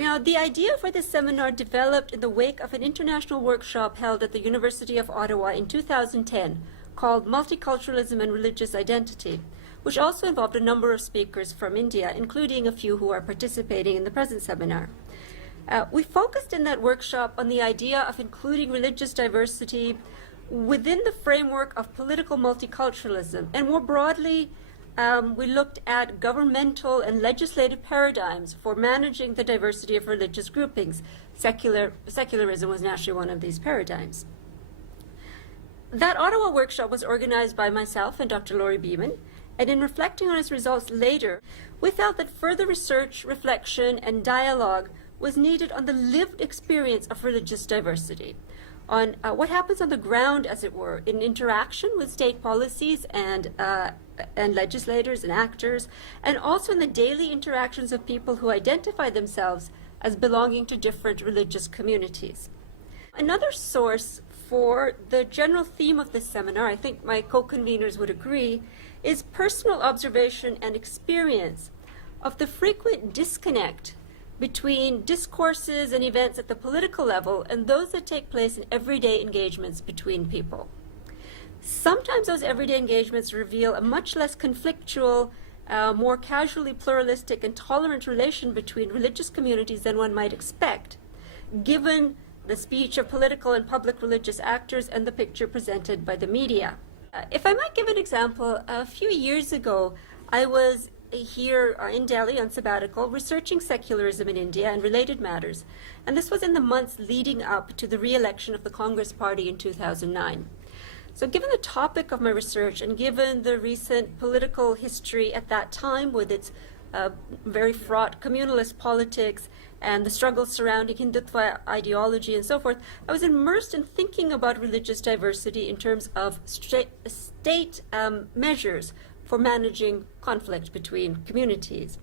Now, the idea for this seminar developed in the wake of an international workshop held at the University of Ottawa in 2010 called Multiculturalism and Religious Identity, which also involved a number of speakers from India, including a few who are participating in the present seminar. We focused in that workshop on the idea of including religious diversity within the framework of political multiculturalism, and more broadly, we looked at governmental and legislative paradigms for managing the diversity of religious groupings. Secularism was naturally one of these paradigms. That Ottawa workshop was organized by myself and Dr. Laurie Beaman, and in reflecting on its results later, we felt that further research, reflection, and dialogue was needed on the lived experience of religious diversity, on what happens on the ground, as it were, in interaction with state policies and legislators and actors, and also in the daily interactions of people who identify themselves as belonging to different religious communities. Another source for the general theme of this seminar, I think my co-conveners would agree, is personal observation and experience of the frequent disconnect between discourses and events at the political level and those that take place in everyday engagements between people. Sometimes those everyday engagements reveal a much less conflictual, more casually pluralistic and tolerant relation between religious communities than one might expect, given the speech of political and public religious actors and the picture presented by the media. If I might give an example, a few years ago, I was here in Delhi on sabbatical researching secularism in India and related matters, and this was in the months leading up to the re-election of the Congress Party in 2009. So given the topic of my research and given the recent political history at that time with its very fraught communalist politics and the struggles surrounding Hindutva ideology and so forth, I was immersed in thinking about religious diversity in terms of state measures for managing conflict between communities.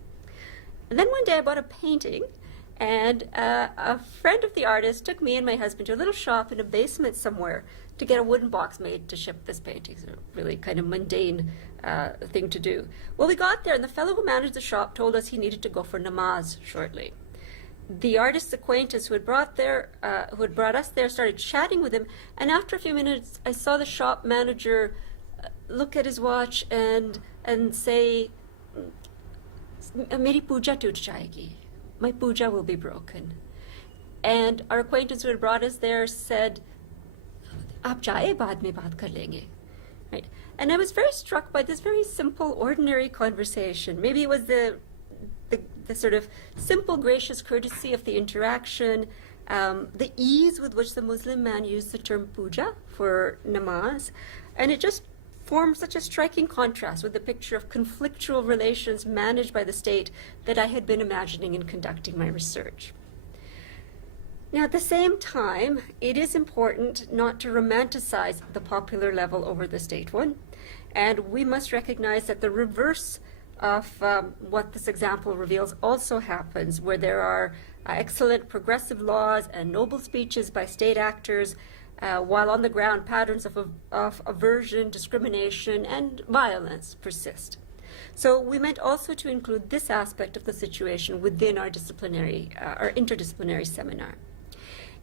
And then one day I bought a painting, and a friend of the artist took me and my husband to a little shop in a basement somewhere to get a wooden box made to ship this painting. It's a really kind of mundane thing to do. Well, we got there, and the fellow who managed the shop told us he needed to go for namaz shortly. The artist's acquaintance who had brought us there started chatting with him, and after a few minutes, I saw the shop manager look at his watch and say, "Meri puja toot jayegi. My puja will be broken." And our acquaintance who had brought us there said, "Aap jaye, baad mein baat kar lenge." Right? And I was very struck by this very simple, ordinary conversation. Maybe it was the sort of simple, gracious courtesy of the interaction, the ease with which the Muslim man used the term puja for namaz, and it just formed such a striking contrast with the picture of conflictual relations managed by the state that I had been imagining in conducting my research. Now, at the same time, it is important not to romanticize the popular level over the state one, and we must recognize that the reverse of what this example reveals also happens, where there are excellent progressive laws and noble speeches by state actors, while on the ground patterns of aversion, discrimination, and violence persist. So we meant also to include this aspect of the situation within our interdisciplinary seminar.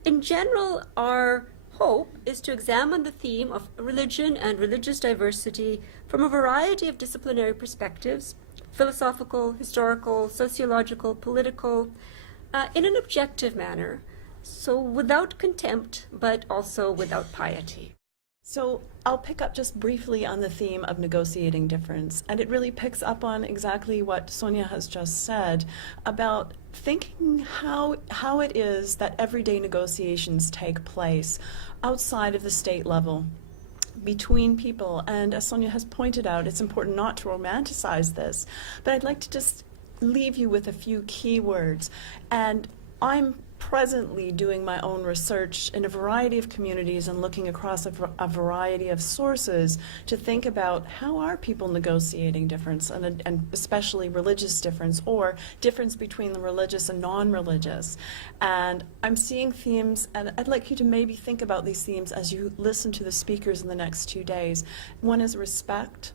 In general, our hope is to examine the theme of religion and religious diversity from a variety of disciplinary perspectives, philosophical, historical, sociological, political, in an objective manner, so without contempt, but also without piety. So I'll pick up just briefly on the theme of negotiating difference, and it really picks up on exactly what Sonia has just said about thinking how it is that everyday negotiations take place outside of the state level between people. And as Sonia has pointed out, it's important not to romanticize this, but I'd like to just leave you with a few key words. And I'm presently doing my own research in a variety of communities and looking across a variety of sources to think about how are people negotiating difference, and especially religious difference, or difference between the religious and non-religious. And I'm seeing themes, and I'd like you to maybe think about these themes as you listen to the speakers in the next 2 days. One is respect.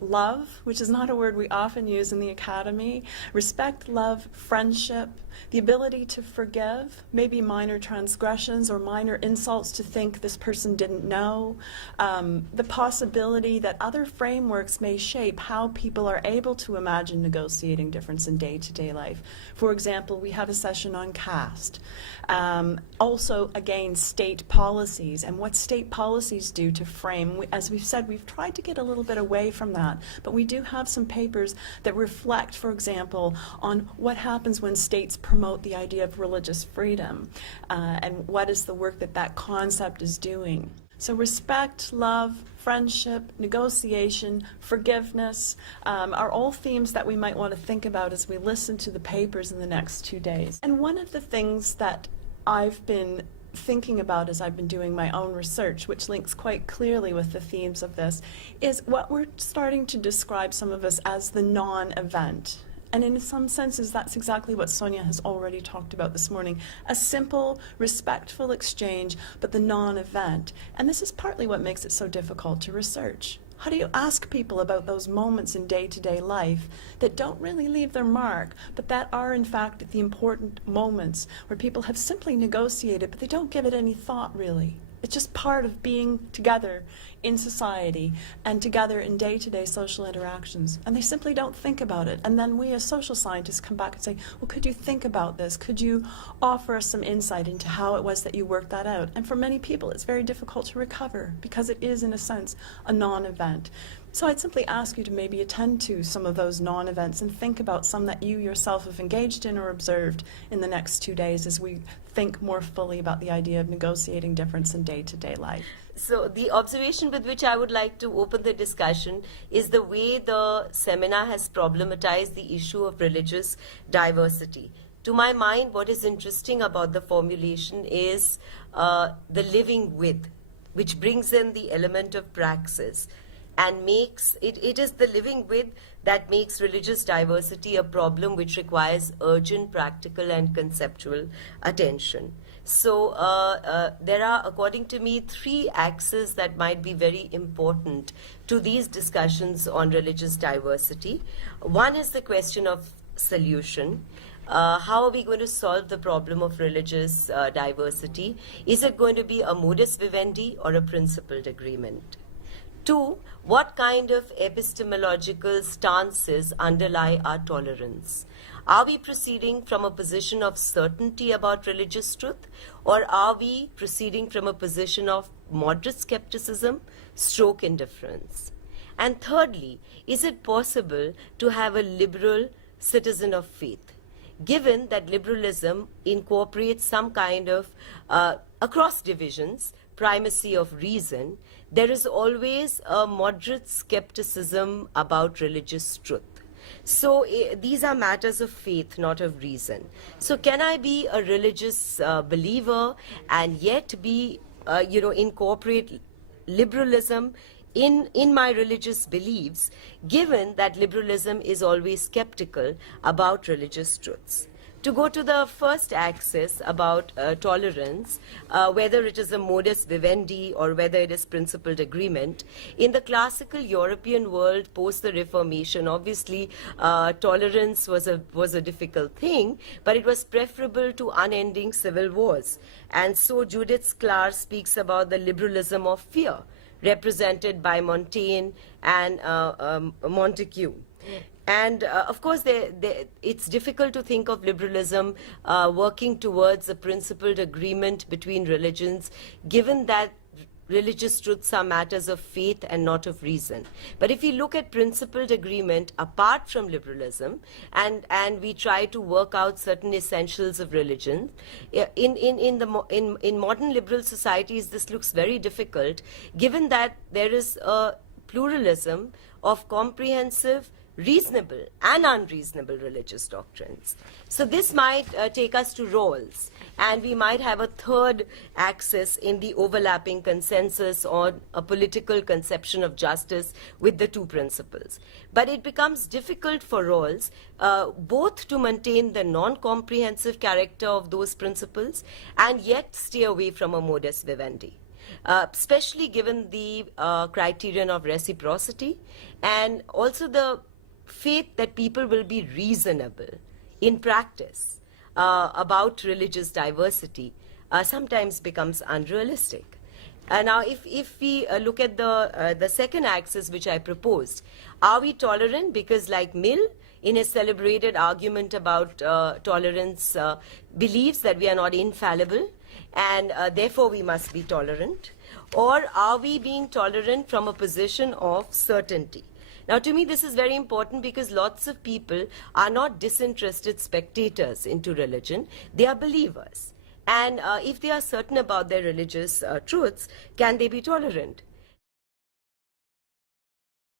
love, which is not a word we often use in the academy, respect, love, friendship, the ability to forgive, maybe minor transgressions or minor insults to think this person didn't know, the possibility that other frameworks may shape how people are able to imagine negotiating difference in day-to-day life. For example, we had a session on caste. Also, again, state policies and what state policies do to frame. As we've said, we've tried to get a little bit away from that, but we do have some papers that reflect, for example, on what happens when states promote the idea of religious freedom and what is the work that that concept is doing. So respect, love, friendship, negotiation, forgiveness are all themes that we might want to think about as we listen to the papers in the next 2 days. And one of the things that I've been thinking about as I've been doing my own research, which links quite clearly with the themes of this, is what we're starting to describe, some of us, as the non-event. And in some senses, that's exactly what Sonia has already talked about this morning. A simple, respectful exchange, but the non-event. And this is partly what makes it so difficult to research. How do you ask people about those moments in day-to-day life that don't really leave their mark, but that are in fact the important moments where people have simply negotiated, but they don't give it any thought really? It's just part of being together in society and together in day-to-day social interactions. And they simply don't think about it. And then we as social scientists come back and say, well, could you think about this? Could you offer us some insight into how it was that you worked that out? And for many people, it's very difficult to recover because it is, in a sense, a non-event. So I'd simply ask you to maybe attend to some of those non-events and think about some that you yourself have engaged in or observed in the next 2 days as we think more fully about the idea of negotiating difference in day-to-day life. So the observation with which I would like to open the discussion is the way the seminar has problematized the issue of religious diversity. To my mind, what is interesting about the formulation is the living with, which brings in the element of praxis and makes it is the living with that makes religious diversity a problem which requires urgent, practical and conceptual attention. So there are, according to me, 3 axes that might be very important to these discussions on religious diversity. One is the question of solution. How are we going to solve the problem of religious diversity? Is it going to be a modus vivendi or a principled agreement? 2, what kind of epistemological stances underlie our tolerance? Are we proceeding from a position of certainty about religious truth, or are we proceeding from a position of moderate skepticism, stroke indifference? And thirdly, is it possible to have a liberal citizen of faith, given that liberalism incorporates some kind of, across divisions, primacy of reason? There is always a moderate skepticism about religious truth. So these are matters of faith, not of reason. So can I be a religious believer and yet be, incorporate liberalism in my religious beliefs, given that liberalism is always skeptical about religious truths? To go to the first axis about tolerance, whether it is a modus vivendi or whether it is principled agreement, in the classical European world post the Reformation, obviously tolerance was a difficult thing, but it was preferable to unending civil wars. And so Judith Sklar speaks about the liberalism of fear, represented by Montaigne and Montesquieu. And of course, it's difficult to think of liberalism working towards a principled agreement between religions, given that religious truths are matters of faith and not of reason. But if we look at principled agreement apart from liberalism, and we try to work out certain essentials of religion, in modern liberal societies, this looks very difficult, given that there is a pluralism of comprehensive, reasonable and unreasonable religious doctrines. So this might take us to roles, and we might have a third axis in the overlapping consensus on a political conception of justice with the 2 principles. But it becomes difficult for roles both to maintain the non-comprehensive character of those principles and yet stay away from a modus vivendi. especially given the criterion of reciprocity and also the faith that people will be reasonable in practice about religious diversity sometimes becomes unrealistic. Now, if we look at the second axis which I proposed, are we tolerant? Because like Mill, in his celebrated argument about tolerance, believes that we are not infallible and therefore we must be tolerant. Or are we being tolerant from a position of certainty? Now, to me, this is very important because lots of people are not disinterested spectators into religion. They are believers. And if they are certain about their religious truths, can they be tolerant?